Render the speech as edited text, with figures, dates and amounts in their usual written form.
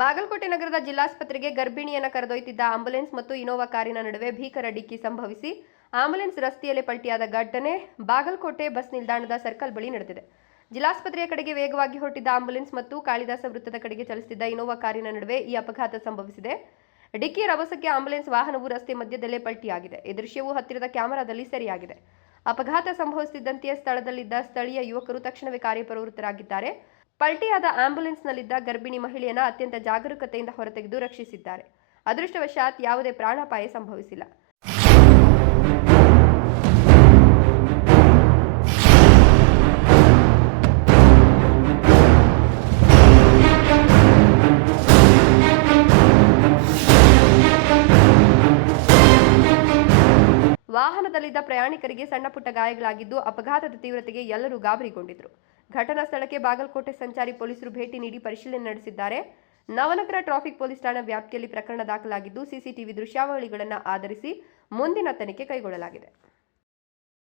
ಬಾಗಲಕೋಟೆ ನಗರದ ಜಿಲ್ಲಾಸ್ಪತ್ರೆಗೆ ಗರ್ಭಿಣಿಯನ್ನು ಕರೆದೊಯ್ಯುತ್ತಿದ್ದ ಆಂಬ್ಯುಲೆನ್ಸ್ ಮತ್ತು ಇನೋವಾ ಕಾರಿನ ನಡುವೆ ಭೀಕರ ಡಿಕ್ಕಿ ಸಂಭವಿಸಿ ಆಂಬ್ಯುಲೆನ್ಸ್ ರಸ್ತೆಯಲ್ಲಿ ಪಲ್ಟಿಯಾದ ಘಟನೆ ಬಾಗಲಕೋಟೆ ಬಸ್ ನಿಲ್ದಾಣದ ಸರ್ಕಲ್ ಬಳಿ ನಡೆದಿದೆ. ಜಿಲ್ಲಾಸ್ಪತ್ರೆಯ ಕಡೆಗೆ ವೇಗವಾಗಿ ಹೊರಟಿದ್ದ ಆಂಬ್ಯುಲೆನ್ಸ್ ಮತ್ತು ಕಾಳಿದಾಸ ವೃತ್ತದ ಕಡೆಗೆ ಚಲಿಸುತ್ತಿದ್ದ ಇನೋವಾ ಕಾರಿನ ನಡುವೆ ಈ ಅಪಘಾತ ಸಂಭವಿಸಿದೆ. ಡಿಕ್ಕಿಯ ರಭಸಕ್ಕೆ ಆಂಬ್ಯುಲೆನ್ಸ್ ವಾಹನವು ರಸ್ತೆ ಮಧ್ಯದಲ್ಲೇ ಪಲ್ಟಿಯಾಗಿದೆ. ಈ ದೃಶ್ಯವು ಹತ್ತಿರದ ಕ್ಯಾಮೆರಾದಲ್ಲಿ ಸೆರೆಯಾಗಿದೆ. ಅಪಘಾತ ಸಂಭವಿಸುತ್ತಿದ್ದಂತೆಯೇ ಸ್ಥಳದಲ್ಲಿದ್ದ ಸ್ಥಳೀಯ ಯುವಕರು ತಕ್ಷಣವೇ ಕಾರ್ಯಪ್ರವೃತ್ತರಾಗಿದ್ದಾರೆ. ಪಲ್ಟಿಯಾದ ಆಂಬ್ಯುಲೆನ್ಸ್ನಲ್ಲಿದ್ದ ಗರ್ಭಿಣಿ ಮಹಿಳೆಯನ್ನ ಅತ್ಯಂತ ಜಾಗರೂಕತೆಯಿಂದ ಹೊರತೆಗೆದು ರಕ್ಷಿಸಿದ್ದಾರೆ. ಅದೃಷ್ಟವಶಾತ್ ಯಾವುದೇ ಪ್ರಾಣಾಪಾಯ ಸಂಭವಿಸಿಲ್ಲ. ವಾಹನದಲ್ಲಿದ್ದ ಪ್ರಯಾಣಿಕರಿಗೆ ಸಣ್ಣಪುಟ್ಟ ಗಾಯಗಳಾಗಿದ್ದು ಅಪಘಾತದ ತೀವ್ರತೆಗೆ ಎಲ್ಲರೂ ಗಾಬರಿಗೊಂಡಿದ್ರು. ಘಟನಾ ಸ್ಥಳಕ್ಕೆ ಬಾಗಲಕೋಟೆ ಸಂಚಾರಿ ಪೊಲೀಸರು ಭೇಟಿ ನೀಡಿ ಪರಿಶೀಲನೆ ನಡೆಸಿದ್ದಾರೆ. ನವನಗರ ಟ್ರಾಫಿಕ್ ಪೊಲೀಸ್ ಠಾಣಾ ವ್ಯಾಪ್ತಿಯಲ್ಲಿ ಪ್ರಕರಣ ದಾಖಲಾಗಿದ್ದು ಸಿಸಿಟಿವಿ ದೃಶ್ಯಾವಳಿಗಳನ್ನು ಆಧರಿಸಿ ಮುಂದಿನ ತನಿಖೆ ಕೈಗೊಳ್ಳಲಾಗಿದೆ.